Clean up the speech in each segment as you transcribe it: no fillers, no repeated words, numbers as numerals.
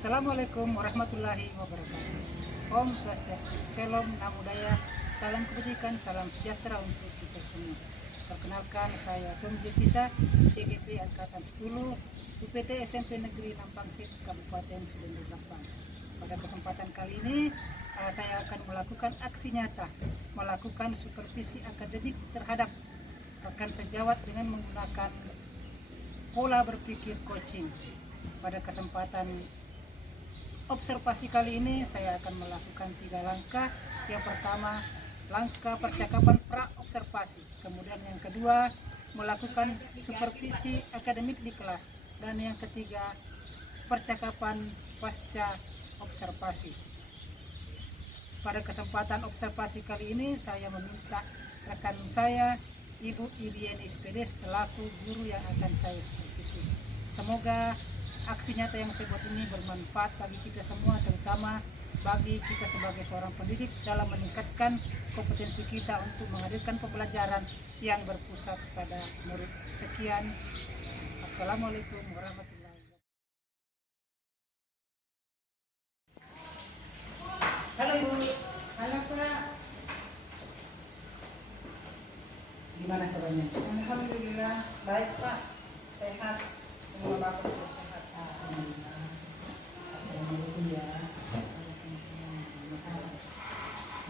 Assalamualaikum warahmatullahi wabarakatuh. Om Swastiastu, Shalom, Namo Buddhaya, salam kebajikan, salam sejahtera untuk kita semua. Perkenalkan, saya Tom Jetisa, CGP Angkatan 10, UPT SMP Negeri Nampangsit, Kabupaten Sebendu Lampang. Pada kesempatan kali ini, saya akan melakukan aksi nyata, melakukan supervisi akademik terhadap rekan sejawat dengan menggunakan pola berpikir coaching. Pada kesempatan observasi kali ini saya akan melakukan 3 langkah. Yang pertama, langkah percakapan pra-observasi. Kemudian yang kedua, melakukan supervisi akademik di kelas. Dan yang ketiga, percakapan pasca observasi. Pada kesempatan observasi kali ini saya meminta rekan saya, Ibu Iryeni SPD selaku guru yang akan saya supervisi. Semoga aksi nyata yang saya buat ini bermanfaat bagi kita semua, terutama bagi kita sebagai seorang pendidik dalam meningkatkan kompetensi kita untuk menghadirkan pembelajaran yang berpusat pada murid. Sekian, Assalamualaikum warahmatullahi wabarakatuh. Halo Ibu. Halo Pak. Gimana kabarnya? Alhamdulillah baik Pak, sehat, semua Bapak juga sehat. Alhamdulillah. Assalamualaikum ya.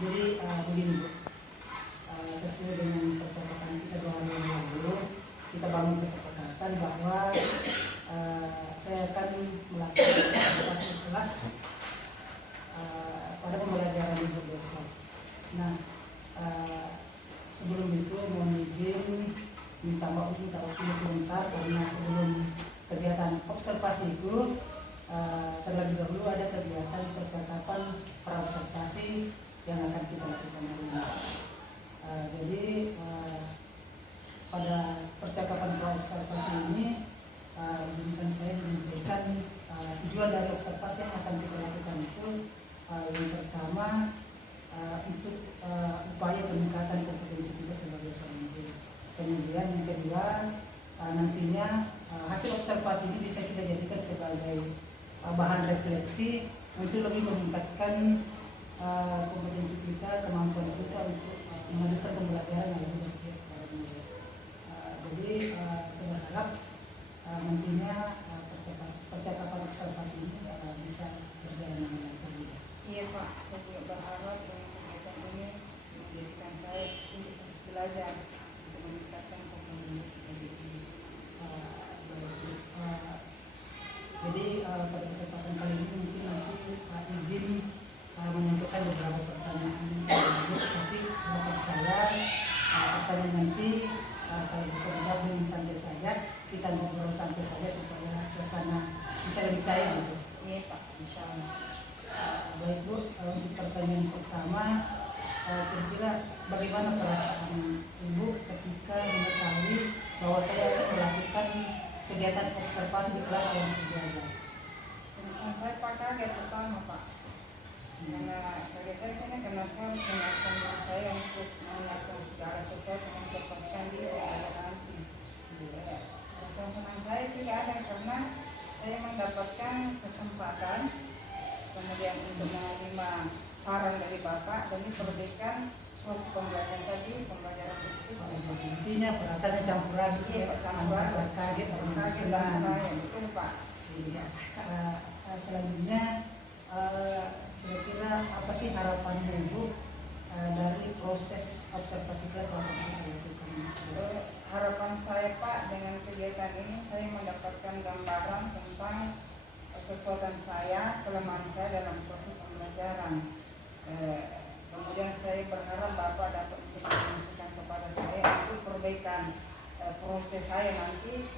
Jadi begini Bu, sesuai dengan percakapan kita 2 hari yang lalu, kita bangun kesepakatan bahwa saya akan melakukan observasi kelas pada pembelajaran minggu besok. Nah, sebelum itu mohon izin minta waktu sebentar, karena sebelum kegiatan observasi itu terlebih dahulu ada kegiatan percakapan pra-observasi yang akan kita lakukan hari ini. Jadi pada percakapan pra-observasi ini izinkan saya menyampaikan tujuan dari observasi yang akan kita lakukan itu yang pertama untuk upaya peningkatan kompetensi kita sebagai seorang guru. Kemudian yang kedua, nantinya hasil observasi ini bisa kita jadikan sebagai bahan refleksi untuk lebih meningkatkan kompetensi kita, kemampuan kita untuk menghadirkan pembelajaran yang lebih baik kepada murid. Jadi saya berharap nantinya percakapan observasi ini bisa berjalan dengan lancar. Iya Pak, saya juga berharap dengan kegiatan ini menjadikan saya untuk terus belajar untuk meningkatkan kompetensi sebagai guru. Jadi pada kesempatan kali ini mungkin nanti izin menyampaikan beberapa pertanyaan lanjut, tapi pendapat saya pertanyaan nanti kalau bisa dijawab dengan santai saja, kita ngobrol santai saja supaya suasana bisa lebih cair gitu. Iya Pak, insya Allah. Baik Bu, untuk pertanyaan pertama, kira-kira bagaimana perasaan Ibu ketika mengetahui bahwa saya akan melakukan kegiatan observasi di kelas yang berbeda? Perasaan saya Pak kaget pertama Pak. Karena bagi saya karena saya harus menyiapkan diri saya untuk menyiapkan segala sesuatu mengobservasikan diri pada nanti. Rasa senang saya tidak ada karena saya mendapatkan kesempatan kemudian untuk menerima saran dari Bapak dan diperbaikan proses pembelajaran tadi, pembelajaran itu. Intinya perasaannya campuran, Campuran, kaget dan senang. senang. Betul Pak. Iya. Selanjutnya kira-kira apa sih harapannya Ibu dari proses observasi kelas yang akan kita lakukan? Harapan saya Pak, dengan kegiatan ini saya mendapatkan gambaran tentang kekuatan saya, kelemahan saya dalam proses pembelajaran. Kemudian saya berharap Bapak dapat memberikan masukan kepada saya untuk perbaikan proses saya nanti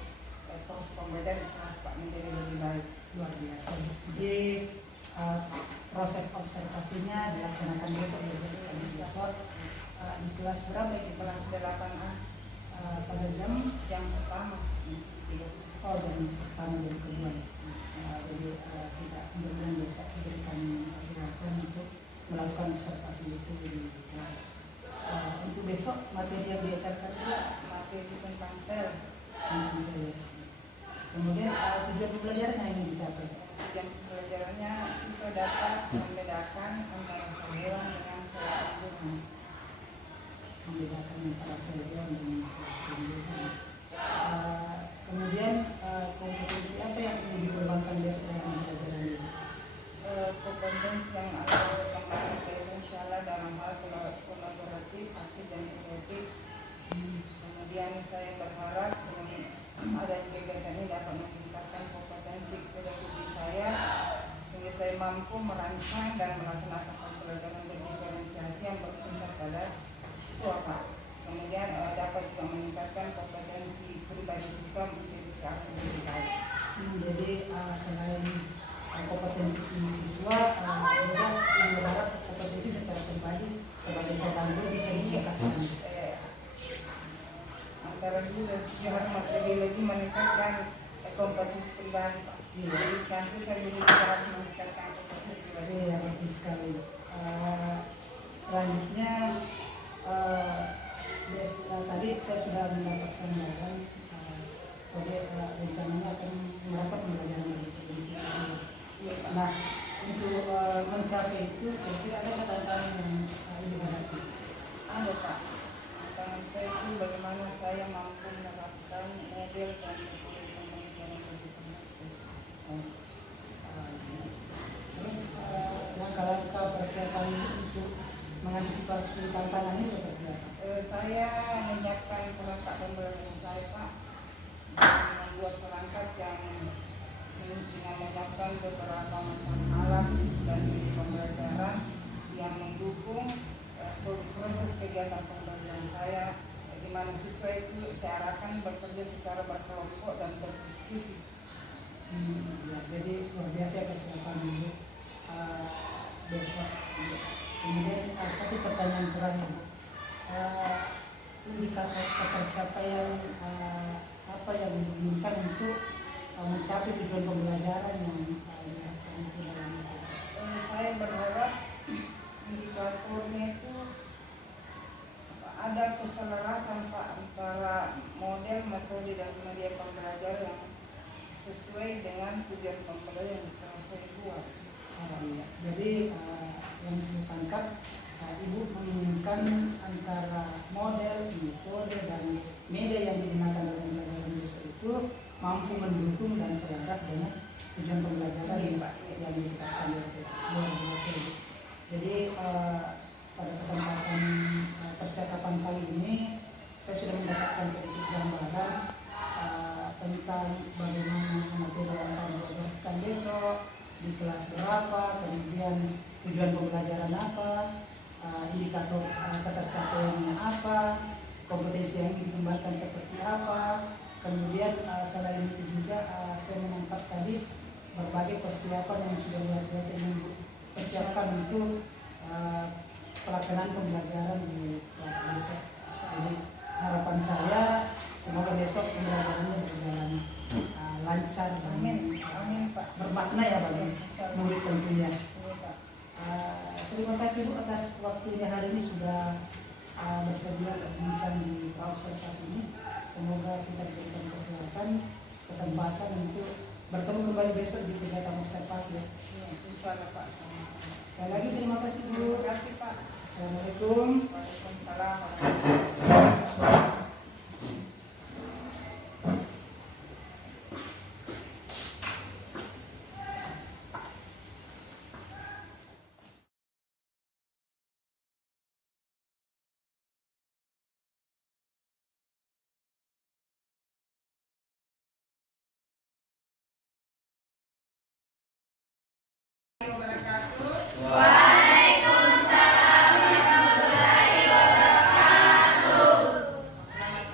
proses pembelajaran di kelas Pak menjadi lebih baik. Luar biasa. Jadi proses observasinya dilaksanakan besok ya Bu, habis besok di kelas berapa itu? Kelas 8A Pada jam pertama. oh jam pertama jam kedua ya. Jadi kita mudah-mudahan besok diberikan kesempatan untuk melakukan observasi itu di kelas. Untuk besok materi yang diajarkan juga Materi tentang sel. tentang saya. Kemudian tujuan pembelajaran yang ingin dicapai. Tujuan pembelajarannya siswa dapat membedakan antara sel hewan dengan sel tumbuhan. Membedakan antara sel hewan dengan sel tumbuhan. Kemudian kompetensi apa yang ingin dikembangkan besok dalam pembelajaran ini? Kompetensi yang ada kemarin esensial dalam hal kolaboratif, aktif dan kreatif. Kemudian saya berharap dengan adanya kegiatan ini dapat meningkatkan kompetensi pedagogi saya sehingga saya mampu merancang dan melaksanakan pembelajaran berdiferensiasi yang berpusat pada siswa Pak. Kemudian dapat juga meningkatkan kompetensi pribadi siswa menjadi ke arah yang lebih baik. Jadi selain kompetensi siswa, juga berharap kompetensi secara pribadi sebagai seorang guru bisa ditingkatkan. Antara guru dan siswa lebih meningkatkan kompetensi pribadi Pak. Jadi kasih saya juga harus meningkatkan kompetensi pribadi. Iya betul sekali. Selanjutnya tadi saya sudah mendapatkan bahan kode rencananya akan merapat pembelajaran dari potensi. Nah untuk mencapai itu kira-kira ada tantangan yang dihadapi? Ada Pak. Tantangan saya itu bagaimana saya mampu menerapkan model dan metode pembelajaran berdiferensiasi siswa. Terus langkah-langkah persiapan untuk mengantisipasi tantangan ini seperti apa? Saya menyiapkan perangkat pembelajaran saya Pak, dan membuat perangkat yang dengan menyiapkan beberapa macam alat dan pembelajaran yang mendukung proses kegiatan pembelajaran saya, di mana siswa itu saya arahkan bekerja secara berkelompok dan berdiskusi. Ya, jadi luar biasa persiapan ini besok. Kemudian satu pertanyaan terakhir, indikator ketercapaian apa yang diinginkan untuk mencapai tujuan pembelajaran yang diharapkan itu dalam itu? Saya berharap indikatornya itu ada keselarasan Pak antara model, metode dan media pembelajaran yang sesuai dengan tujuan pembelajaran yang telah saya buat. Iya. Jadi yang saya tangkap, Ibu menginginkan antara model, metode dan media yang digunakan dalam pembelajaran besok itu mampu mendukung dan selaras dengan tujuan pembelajaran yang ditetapkan luar biasa. Jadi pada kesempatan percakapan kali ini saya sudah mendapatkan sedikit gambaran tentang bagaimana materi yang akan diajarkan besok, di kelas berapa, kemudian tujuan pembelajaran apa, indikator ketercapaiannya apa, kompetensi yang dikembangkan seperti apa. Kemudian selain itu juga saya menangkap tadi berbagai persiapan yang sudah luar biasa yang dipersiapkan untuk pelaksanaan pembelajaran di kelas besok. Jadi harapan saya semoga besok pembelajarannya berjalan lancar dan Amin Pak. bermakna ya bagi murid tentunya. Pak. Terima kasih Bu atas waktunya hari ini sudah bersedia berbincang di observasi ini. Semoga kita diberikan kesempatan untuk bertemu kembali besok di kegiatan observasi. Insya Allah Pak. Sekali lagi terima kasih Bu. Terima kasih Pak. Assalamualaikum. Waalaikumsalam warahmatullahi wabarakatuh. Selamat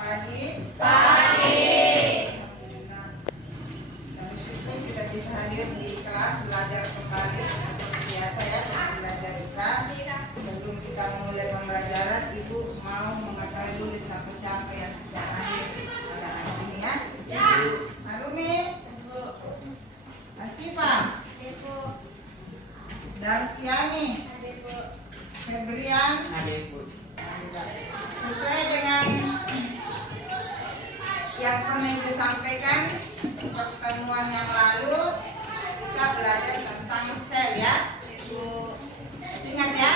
sampaikan pertemuan yang lalu kita belajar tentang sel ya. Ibu masih ingat ya?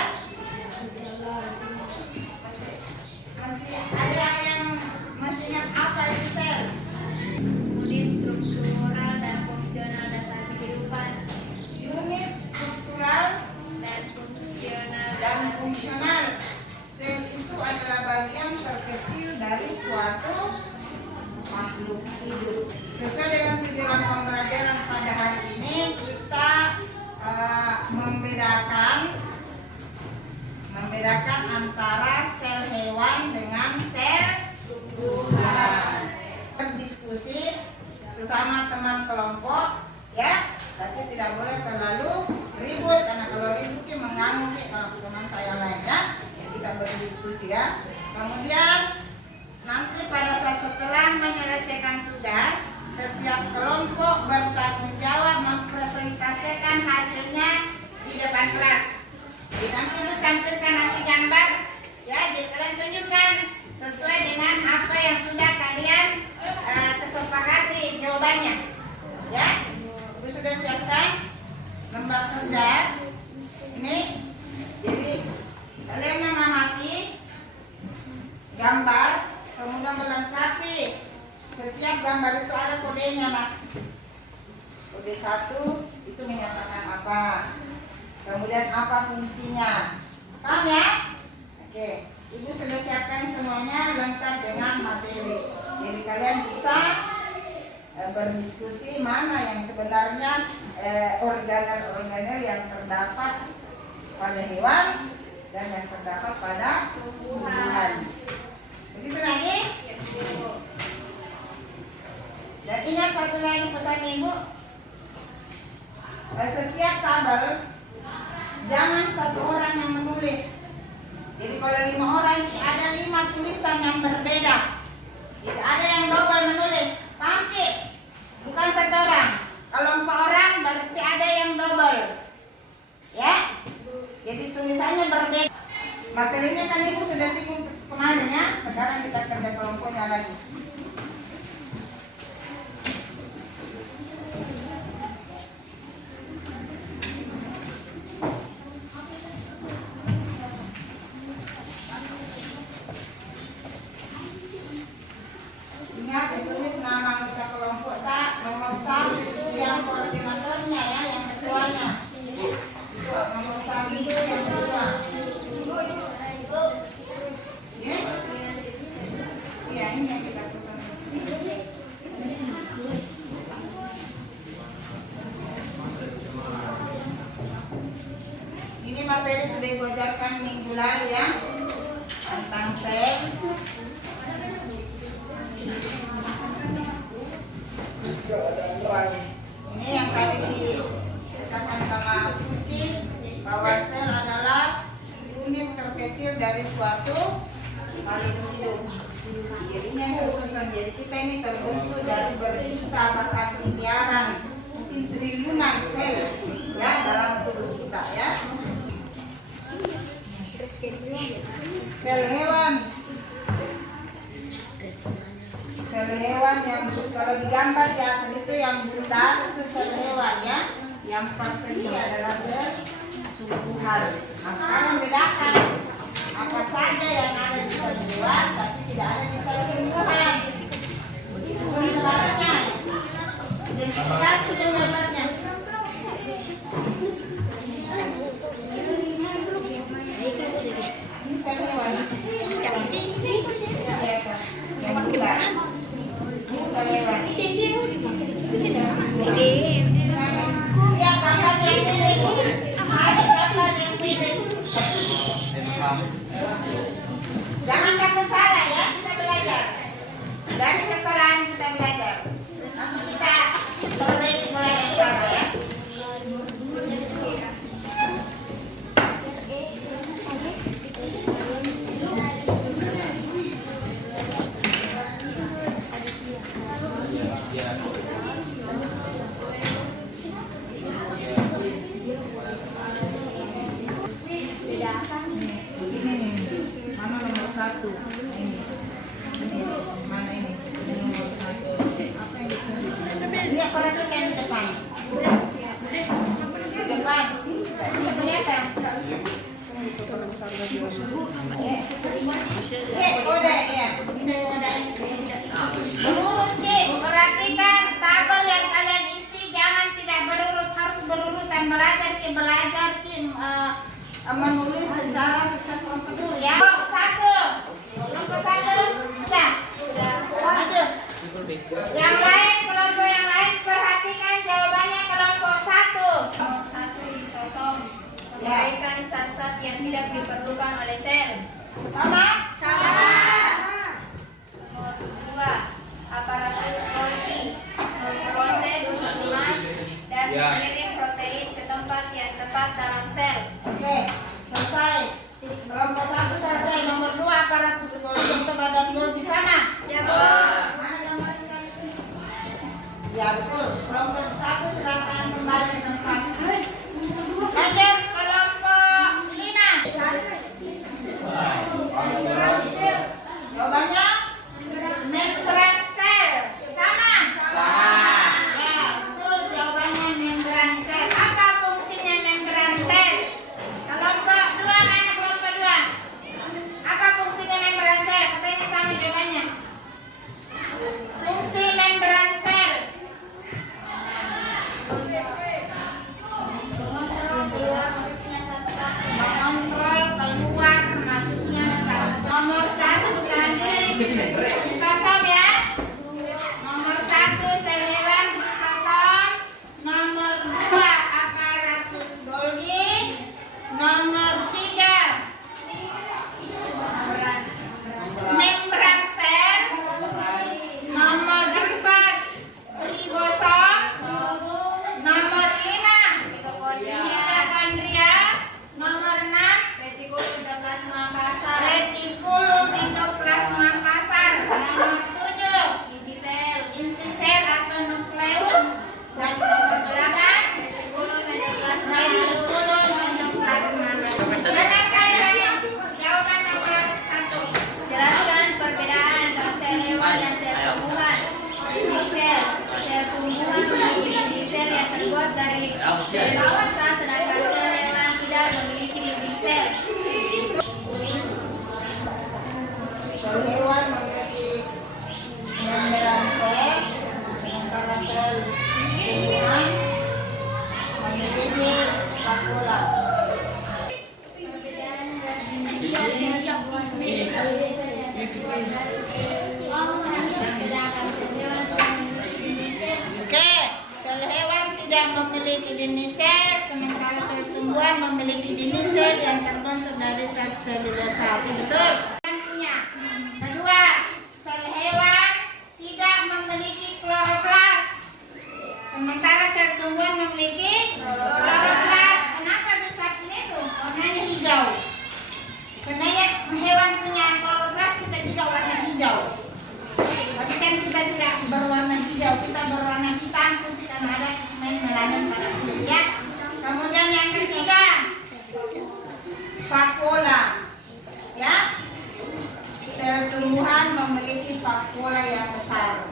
Masih ada yang masih ingat apa itu sel? Unit struktural dan fungsional dasar kehidupan. Unit struktural dan fungsional. Sel itu adalah bagian terkecil dari suatu makhluk hidup. Sesuai dengan tujuan pembelajaran pada hari ini, kita membedakan antara sel hewan dengan sel tumbuhan. Berdiskusi sesama teman kelompok ya, tapi tidak boleh terlalu ribut, karena kalau ribut itu mengganggu kalau teman saya lainnya. Ya, kita berdiskusi ya. Kemudian nanti pada saat setelah menyelesaikan tugas, setiap kelompok bertanggung jawab mempresentasikan hasilnya di depan kelas. Jadi nanti ibu tampilkan nanti gambar ya, jadi kalian tunjukkan sesuai dengan apa yang sudah kalian kesepakati jawabannya ya. Ibu sudah siapkan lembar kerja ini, jadi kalian mengamati gambar, kemudian melengkapi setiap gambar itu ada kodenya nak. Kode 1 itu menyatakan apa, kemudian apa fungsinya, paham ya? Oke, ibu sudah siapkan semuanya lengkap dengan materi, jadi kalian bisa berdiskusi mana yang sebenarnya organel-organel yang terdapat pada hewan dan yang terdapat pada tumbuhan. Begitu lagi? Dan ingat satu lagi pesan ibu, setiap tabel jangan satu orang yang menulis. Jadi kalau 5 orang ada 5 tulisan yang berbeda. Jadi ada yang double menulis, paham Ki? Bukan satu orang. Kalau 4 orang berarti ada yang double, ya. Jadi tulisannya berbeda. Materinya kan ibu sudah singgung kemarin ya. Sekarang kita kerja kelompoknya lagi. Ingat ditulis nama anggota kelompok tak, nomor 1 yang koordinatornya ya, yang ketuanya. Nomor 1 itu yang kedua. Ya? Ya, ini yang kita pesan. Ini materi sudah diajarkan minggu lalu ya, tentang sel. Ini yang tadi dikatakan sama Suci, bahwa sel adalah unit terkecil dari suatu makhluk hidup. Jadinya susunan diri kita ini terbentuk dari berjuta bahkan miliaran, mungkin triliunan sel ya dalam tubuh kita ya. Sel hewan. Sel hewan yang kalau digambar di atas itu yang bulat itu sel hewan ya, yang persegi adalah sel tumbuhan. Nah sekarang bedakan apa saja yang ada di sel hewan tapi tidak ada di sel tumbuhan. Itu masalahnya. Identifikasi penyebabnya. Ini sel hewan. Yang bulat. Jangan takut salah ya, kita belajar. Udah ya. Berurut Cik, perhatikan tabel yang kalian isi jangan tidak berurut, harus berurutan. Belajar Ki menulis secara sesuai prosedur ya. Kelompok satu sudah. Maju. Yang lain, kelompok yang lain perhatikan jawabannya kelompok satu. Nomor 1 disosong menguraikan zat-zat yang tidak diperlukan oleh sel. Sama? Nomor 2 aparatus Golgi memproses, mengemas dan mengirim protein ke tempat yang tepat dalam sel. Oke, selesai. Kelompok satu selesai. Nomor 2 aparatus Golgi untuk badan Golgi sama? Ya, Bu. Mana gambarnya tadi? Ya betul. Kelompok satu silakan kembali ke tempat. Lanjut kelompok 5. Jawabannya membran sel sama? Ya betul, jawabannya membran sel. Apa fungsinya membran sel? Kelompok 2 mana kelompok 2? Apa fungsinya membran sel? Katanya sama jawabannya. Fungsi membran sel. Mengontrol keluar masuknya zat. Nomor 1 tadi disosong ya. Nomor 1 sel hewan disosong. Nomor 2 aparatus Golgi. Nomor 3 membran sel. Nomor 4 ribosom. Nomor 5 mitokondria. Nomor 6 Retikulum dan plasma kasar. retikulum endoplasma kasar. Nomor 7 Inti sel. inti sel atau nukleus. Dan nomor 8 Retikulum endoplasma. retikulum endoplasma. Selesai jawaban nomor 1. Jelaskan perbedaan antara sel hewan dan sel tumbuhan. Dinding sel. Sel tumbuhan memiliki dinding sel yang terbuat dari selulosa, sedangkan sel hewan tidak memiliki dinding sel. Sel hewan memiliki membran sel, sementara sel tumbuhan memiliki vakuola. Oke, sel hewan tidak memiliki dinding sel, sementara sel tumbuhan memiliki dinding sel yang terbentuk dari zat selulosa. Betul? Punya. Kedua, sel hewan tidak memiliki kloroplas, sementara sel tumbuhan memiliki kloroplas. Kenapa bisa begitu? Warnanya hijau. Sebenarnya hewan punya kloroplas, kita juga warna hijau. Tapi kan kita tidak berwarna hijau, kita berwarna hitam putih karena ada pigmen melanin pada kulit ya. Kemudian yang ketiga, vakuola, ya. Sel tumbuhan memiliki vakuola yang besar,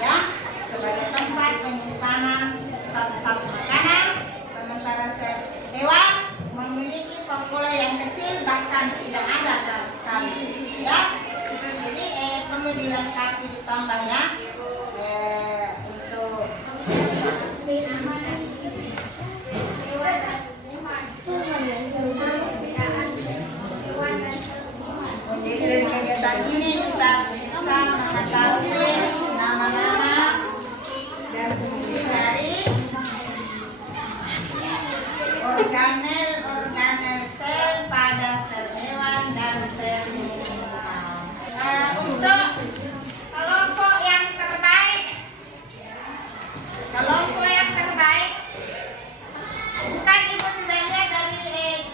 ya, sebagai tempat penyimpanan zat-zat makanan, sementara sel hewan memiliki vakuola yang kecil bahkan tidak ada sama sekali, ya. Itu jadi perlu dilengkapi ditambahnya untuk jadi dari kegiatan ini kita bisa mengetahui nama-nama dan fungsi dari organel sel pada sel hewan dan sel tumbuhan. Untuk kelompok yang terbaik, bukan ibu tidak lihat dari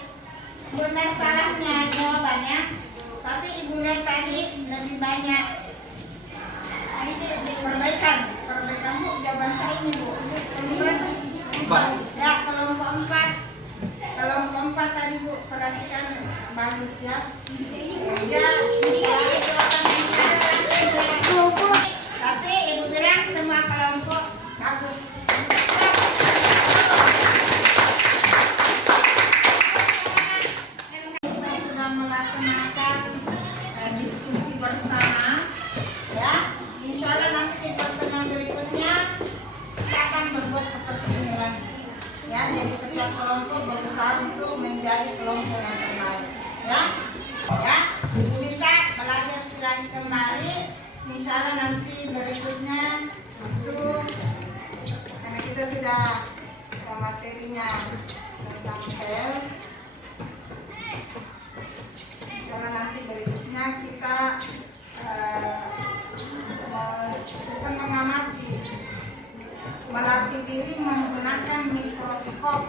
benar salahnya jawabannya, tapi ibu lihat tadi lebih banyak perbaikan bu. Jawaban saya ini bu. Ya kelompok 4 tadi bu, perhatikan bagus ya. Ya, tapi ibu bilang semua kelompok bagus. Kita sudah melaksanakan diskusi Ya, jadi setiap kelompok berusaha untuk menjadi kelompok yang terbaik. Ya, ya. Ibu minta belajar lagi kembali. Insya Allah nanti berikutnya itu karena kita sudah materinya tentang sel. Insya Allah nanti berikutnya kita bukan mengamati, melatih diri menggunakan mikroskop,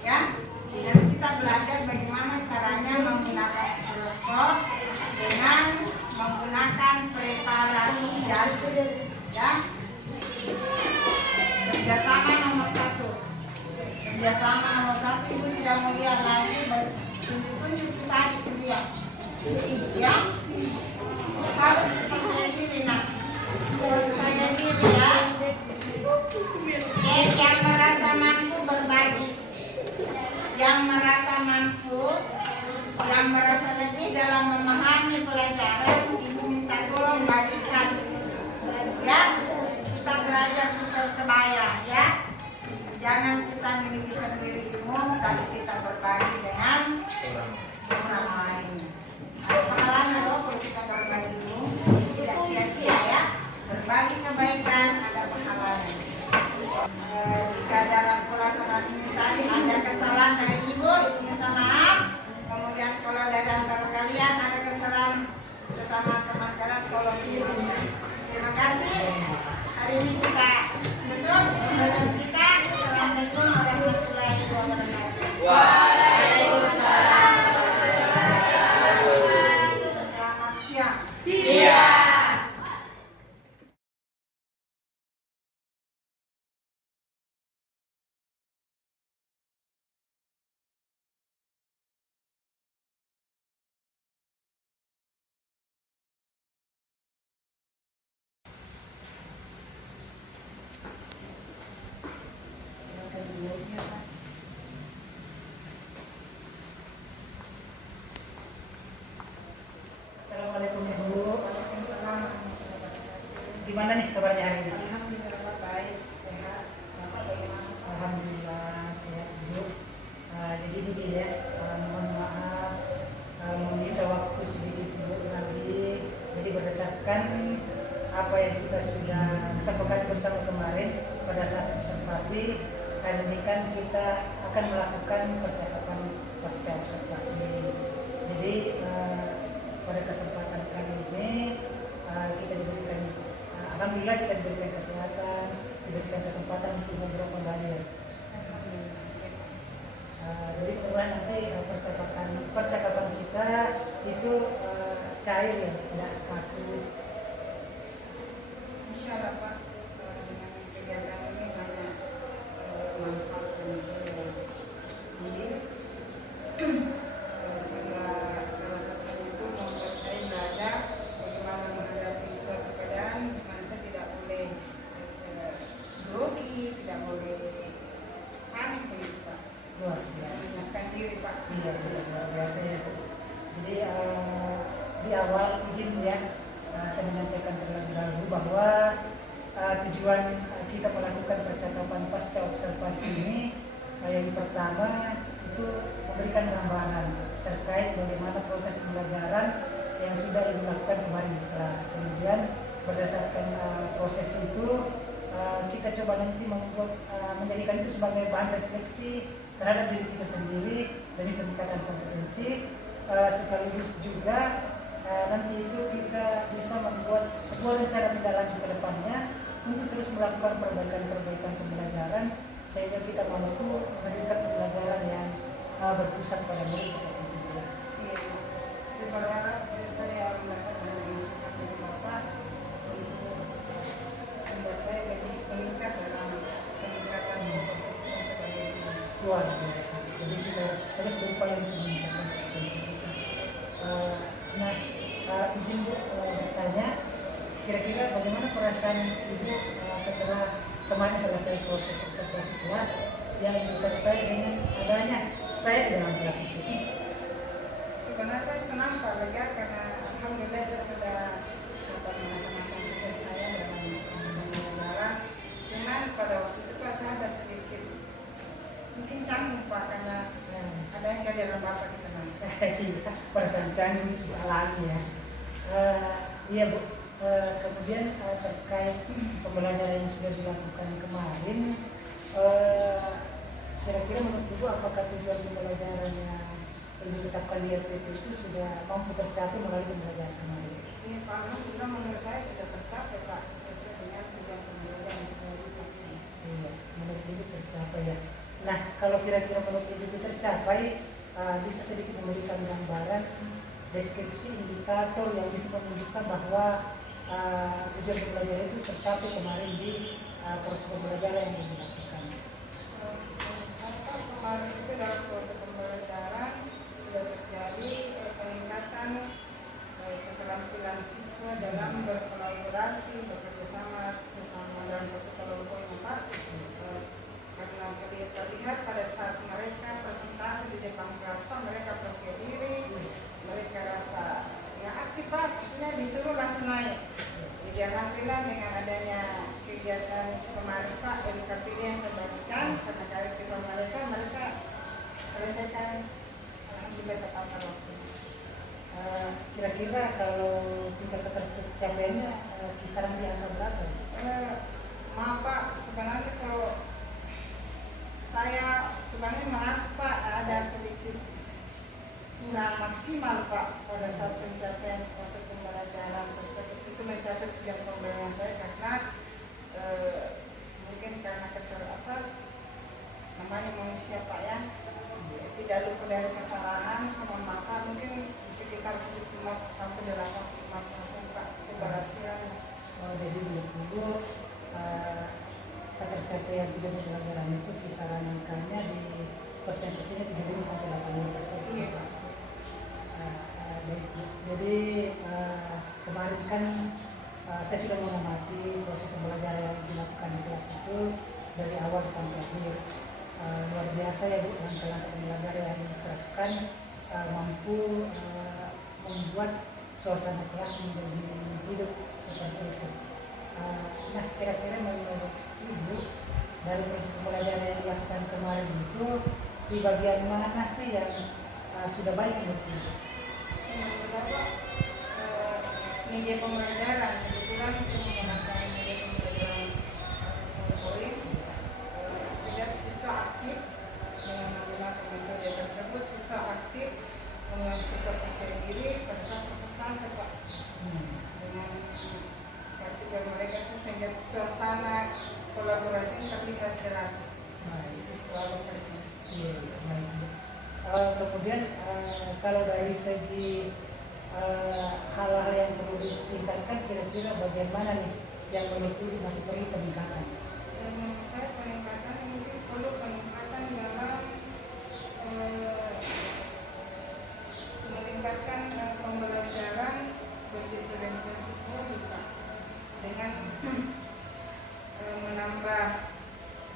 ya. Dan kita belajar bagaimana caranya menggunakan mikroskop dengan menggunakan preparat jalur, ya. Kerjasama nomor 1. Kerjasama nomor 1, ibu tidak mau lihat lagi tunjuk-tunjuk kita itu dia, ya. Harus percaya diri, nak. Percaya diri, ya. Yang merasa mampu berbagi, yang merasa mampu, yang merasa lebih dalam memahami pelajaran, ibu minta tolong bagikan, ya. Kita belajar kita sebaya, ya. Jangan kita miliki sendiri ilmu, tapi kita berbagi dengan orang lain. Ada pahalanya loh kalau kita berbagi ilmu, tidak sia-sia, ya. Berbagi kebaikan ada pahalanya. Jika dalam pelaksanaan ini tadi ada kesalahan dari ibu minta maaf. Kemudian kalau dari antara kalian ada kesalahan sesama teman kalian, tolong diibu. Terima kasih. Hari ini kita tutup pembelajaran kita. Assalamualaikum warahmatullahi wabarakatuh. Waalaikumsalam. Selamat siang. Siap. Assalamualaikum Ibu. Waalaikumsalam. Gimana nih kabarnya hari ini? Alhamdulillah baik, sehat. Bapak bagaimana? Alhamdulillah sehat Ibu. Jadi begini ya, mohon maaf meminta waktu sedikit Ibu lagi. Jadi berdasarkan apa yang kita sudah sepakati bersama kemarin pada saat observasi, hari ini kan kita akan melakukan percakapan pasca observasi. Jadi pada kesempatan kali ini kita diberikan, alhamdulillah kita diberikan kesehatan, diberikan kesempatan untuk ngobrol kembali. Jadi mudah nanti percakapan kita itu cair ya, tidak kaku. Insya Allah Pak, dengan kegiatan ini banyak manfaat dan saya ambil. Salah satunya itu membuat saya belajar bagaimana menghadapi suatu keadaan di mana saya tidak boleh grogi, tidak boleh panik begitu Pak. Luar biasa. Menyiapkan diri Pak. Iya, luar biasa ya. Jadi di awal izin ya, saya menyampaikan terlebih dahulu bahwa tujuan kita melakukan percakapan pasca observasi ini yang pertama itu memberikan gambaran terkait bagaimana proses pembelajaran yang sudah Ibu lakukan kemarin di kelas. Kemudian berdasarkan proses itu kita coba nanti menjadikan itu sebagai bahan refleksi terhadap diri kita sendiri dari peningkatan kompetensi, sekaligus juga nanti itu kita bisa membuat sebuah rencana tindak lanjut ke depannya untuk terus melakukan perbaikan pembelajaran sehingga kita mampu memberikan pembelajaran yang berpusat pada murid seperti itu. Iya. Saya berharap saya mendapat masukan dari Bapak untuk membuat saya lebih meningkat dalam peningkatan kompetensi saya sebagai guru. Luar biasa. Jadi kita harus terus berupaya untuk meningkatkan kompetensi kita. Izin Bu bertanya, kira-kira bagaimana perasaan Ibu setelah kemarin selesai proses observasi kelas yang disertai dengan adanya saya di dalam kelas itu? Sebenarnya saya senang Pak Lega karena alhamdulillah saya sudah melaksanakan tugas saya dalam pembelajaran. Cuman pada waktu itu Pak saya ada sedikit pecahan ini sudah alami ya. Iya Bu. Kemudian terkait pembelajaran yang sudah dilakukan kemarin, kira-kira menurut Ibu apakah tujuan pembelajaran yang ditetapkan di RPP itu sudah mampu tercapai melalui pembelajaran kemarin? Iya Pak, alhamdulillah menurut saya sudah tercapai Pak, sesuai dengan tujuan pembelajaran yang saya lakukan. Iya, menurut Ibu tercapai ya. Nah, kalau kira-kira menurut Ibu itu tercapai, bisa sedikit memberikan gambaran deskripsi indikator yang bisa menunjukkan bahwa tujuan pembelajaran itu tercapai kemarin di proses pembelajaran yang dilakukan. Kemarin itu dalam proses pembelajaran sudah terjadi peningkatan keterampilan siswa dalam berkolaborasi, bekerjasama sesama dalam satu kelompok yang Pak. Karena terlihat pada saat mereka presentasi di depan kelas Pak, mereka percaya diri, mereka rasa ya aktif Pak, maksudnya disuruh langsung naik. Jadi alhamdulillah dengan adanya kegiatan kemarin Pak, LKPD yang saya bagikan, karena kearifan mereka selesaikan alhamdulillah tepat waktu. Kira-kira kalau tingkat tercapaiannya kisaran di angka berapa? Maaf Pak, sebenarnya kalau saya sebenarnya maaf Pak, ada sedikit kurang maksimal Pak pada saat pencapaian proses pembelajaran tersebut itu mencapai tujuan pembelajaran saya karena mungkin karena namanya manusia Pak ya, tidak lupa dari kesalahan sama maka mungkin sekitar 75 sampai 85% Pak keberhasilan. Jadi menurut tercapaian tujuan pembelajaran itu kisaran angkanya di persentasenya 35 sampai 80%. Iya Pak. Jadi kemarin kan saya sudah mengamati proses pembelajaran yang dilakukan di kelas itu dari awal sampai akhir. Luar biasa ya Bu, langkah-langkah pembelajaran yang diterapkan mampu membuat suasana kelas menjadi hidup seperti itu. Nah, kira-kira menurut Ibu dari proses pembelajaran yang dilakukan kemarin itu di bagian mana sih yang sudah baik menurut Ibu? Menurut saya media pembelajaran kebetulan saya menggunakan media pembelajaran PowerPoint. Sehingga siswa aktif dengan menggunakan metode tersebut, siswa aktif mengenal siswa percaya diri pada saat presentasi Pak. Dengan keaktifan mereka sehingga suasana kolaborasi terlihat jelas siswa bekerja. Iya, baik. Kemudian kalau dari segi hal-hal yang perlu ditingkatkan, kira-kira bagaimana nih yang menurut Ibu masih perlu peningkatan? Menurut saya peningkatan mungkin perlu peningkatan dalam meningkatkan pembelajaran berdiferensiasi Pak dengan menambah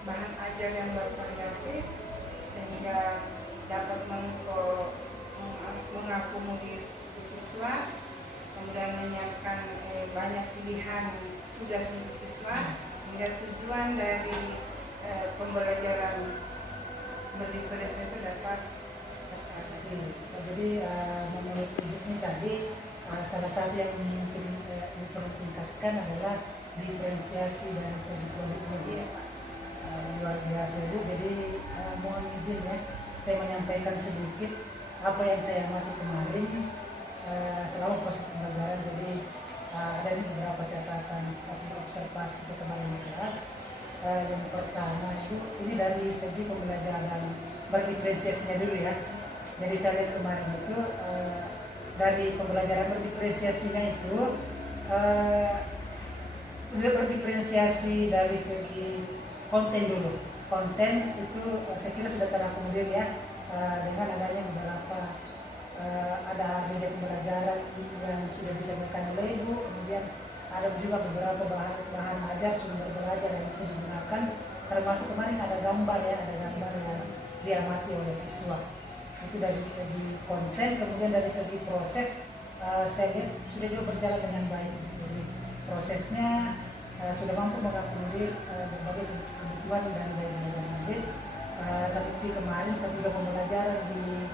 bahan ajar yang bervariasi sehingga dapat mengakomodir siswa, kemudian menyiapkan banyak pilihan tugas untuk siswa sehingga tujuan dari pembelajaran berdiferensiasi itu dapat tercapai. Jadi menurut Ibu ini tadi salah satu yang mungkin perlu tingkatkan adalah diferensiasi dari segi produk media. Luar biasa Bu. Jadi mohon izin ya, saya menyampaikan sedikit apa yang saya amati kemarin selama proses pembelajaran. Jadi ada beberapa catatan hasil observasi saya kemarin di kelas. Yang pertama itu ini dari segi pembelajaran berdiferensiasinya dulu ya. Jadi saya lihat kemarin itu dari pembelajaran berdiferensiasinya itu berdiferensiasi dari segi konten dulu. Konten itu saya kira sudah terakomodir ya dengan adanya beberapa ada media pembelajaran yang sudah disampaikan oleh Ibu, kemudian ada juga beberapa bahan ajar sumber belajar yang bisa digunakan, termasuk kemarin ada gambar ya, ada gambar yang diamati oleh siswa. Itu dari segi konten, kemudian dari segi proses saya lihat sudah juga berjalan dengan baik. Jadi prosesnya sudah mampu mengakomodir berbagai kebutuhan dari belajar. Terbukti kemarin ketika pembelajaran di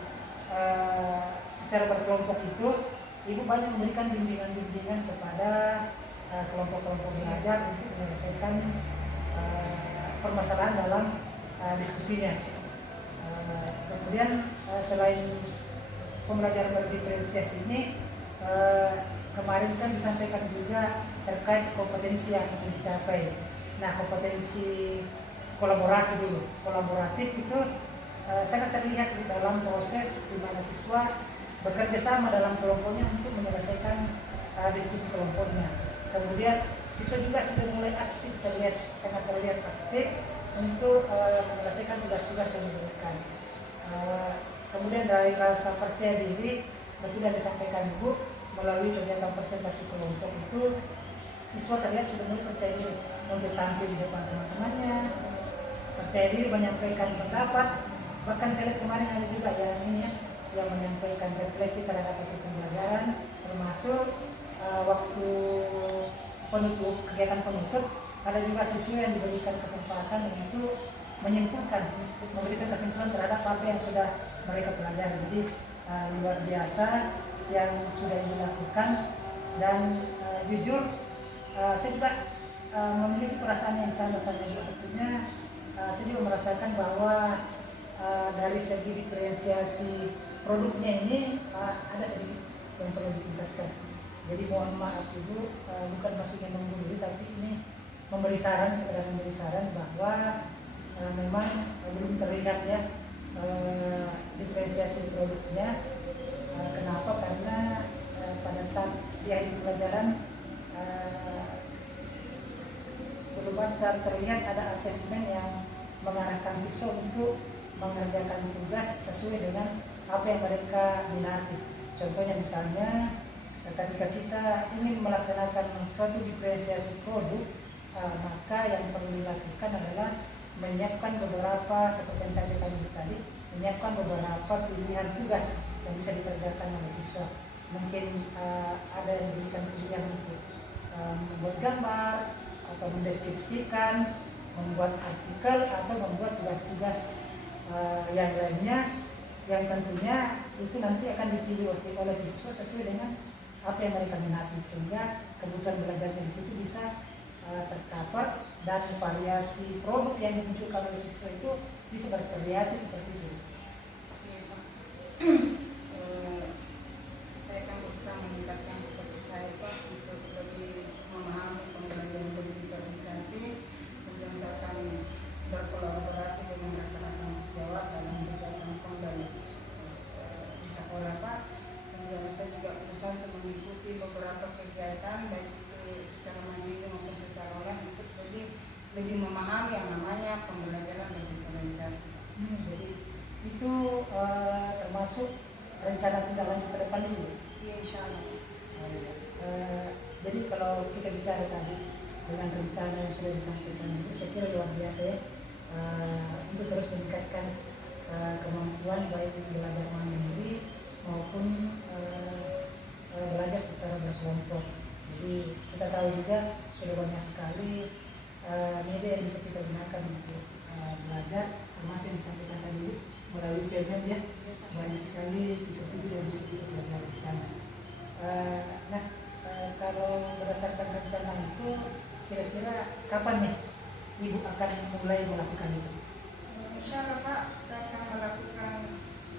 secara berkelompok itu Ibu banyak memberikan bimbingan-bimbingan kepada kelompok-kelompok belajar untuk menyelesaikan permasalahan dalam diskusinya. Kemudian selain pembelajaran berdiferensiasi ini, kemarin kan disampaikan juga terkait kompetensi yang akan dicapai. Nah, kompetensi kolaborasi dulu, kolaboratif itu sangat terlihat di dalam proses di mana siswa bekerja sama dalam kelompoknya untuk menyelesaikan diskusi kelompoknya. Kemudian siswa juga sudah mulai aktif, sangat terlihat aktif untuk menyelesaikan tugas-tugas yang diberikan. Kemudian dari rasa percaya diri, seperti yang disampaikan Ibu, melalui kegiatan presentasi kelompok itu siswa terlihat sudah mulai percaya diri untuk tampil di depan teman-temannya, percaya diri menyampaikan pendapat. Bahkan saya lihat kemarin ada juga yang menyampaikan refleksi terhadap hasil pembelajaran, termasuk waktu penutup, kegiatan penutup, ada juga siswa yang diberikan kesempatan untuk menyimpulkan, memberikan kesimpulan terhadap apa yang sudah mereka pelajari. Jadi luar biasa yang sudah dilakukan, dan jujur saya juga memiliki perasaan yang sama juga. Tentunya saya juga merasakan bahwa dari segi diferensiasi produknya ini ada sedikit yang perlu ditingkatkan. Jadi mohon maaf Ibu, bukan maksudnya menggurui, tapi ini memberi saran, sekedar memberi saran bahwa memang belum terlihat ya diferensiasi produknya. Kenapa? Karena pada saat di akhir pelajaran belum terlihat ada asesmen yang mengarahkan siswa untuk mengerjakan tugas sesuai dengan apa yang mereka minati. Contohnya misalnya ketika kita ingin melaksanakan suatu diferensiasi produk, maka yang perlu dilakukan adalah menyiapkan beberapa, seperti yang saya katakan tadi, menyiapkan beberapa pilihan tugas yang bisa dikerjakan oleh siswa. Mungkin ada yang diberikan pilihan untuk membuat gambar atau mendeskripsikan, membuat artikel, atau membuat tugas-tugas yang lainnya, yang tentunya itu nanti akan dipilih oleh siswa sesuai dengan apa yang mereka minati, sehingga kebutuhan belajarnya di situ bisa tercover, dan variasi produk yang dimunculkan oleh siswa itu bisa bervariasi seperti itu. Saya akan berusaha meningkatkan kompetensi saya Pak untuk lebih memahami pembelajaran berdiferensiasi, kemudian saya akan berkolaborasi dengan rekan-rekan sejawat dalam kegiatan dan di sekolah Pak. Kemudian saya juga berusaha untuk mengikuti beberapa kegiatan baik itu secara mandiri maupun secara online untuk lebih memahami yang namanya pembelajaran berdiferensiasi. Jadi itu termasuk rencana tindak lanjut ke depan dulu. Iya, insya Allah. Jadi kalau kita bicara tadi dengan rencana yang sudah disampaikan itu, saya kira luar biasa ya, untuk terus meningkatkan kemampuan baik belajar mandiri maupun belajar secara berkelompok. Jadi kita tahu juga sudah banyak sekali media yang bisa kita gunakan untuk belajar, termasuk yang disampaikan tadi melalui film ya, banyak sekali video yang bisa kita pelajari di sana. Kalau berdasarkan rencana itu, kira-kira kapan nih Ibu akan mulai melakukan itu? Insya Allah Pak, saya akan melakukan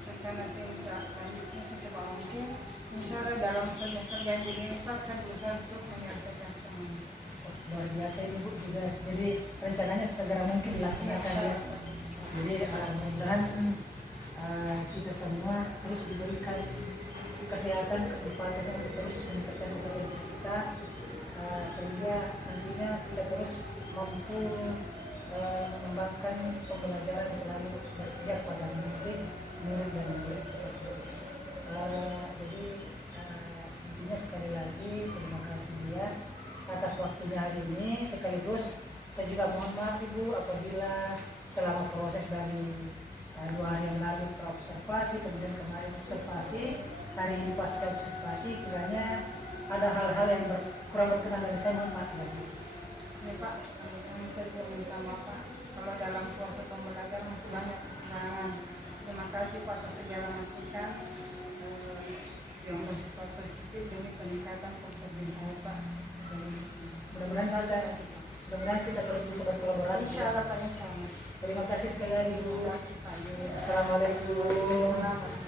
rencana tindak lanjutnya secepat mungkin. Insya Allah dalam semester ganjil ini Pak, saya berusaha untuk menyelesaikan semuanya. Luar biasa Ibu juga, jadi rencananya segera mungkin dilaksanakan ya. Jadi mudah-mudahan kita semua terus diberikan kesehatan, kesempatan untuk terus meningkatkan kompetensi kita, sehingga nantinya kita terus mampu mengembangkan pembelajaran selalu berpihak pada murid dan murid seperti itu. Jadi intinya sekali lagi terima kasih dia atas waktunya hari ini. Sekaligus saya juga mohon maaf Ibu apabila selama proses dari 2 hari yang lalu observasi, kemudian kemarin observasi, hari ini pasca observasi, kiranya ada hal-hal yang kurang berkenan dari saya, mohon maaf ya. Ya Pak, sama-sama saya juga minta maaf Pak, kalau dalam proses pembelajaran masih banyak kekurangan. Terima kasih Pak atas segala masukan. yang bersifat positif demi peningkatan kompetensi saya Pak. Mudah-mudahan kita terus bisa berkolaborasi. Insya Allah Pak, insya Allah. Terima kasih sekali lagi Bu. Terima kasih Pak. Assalamualaikum. Selamat.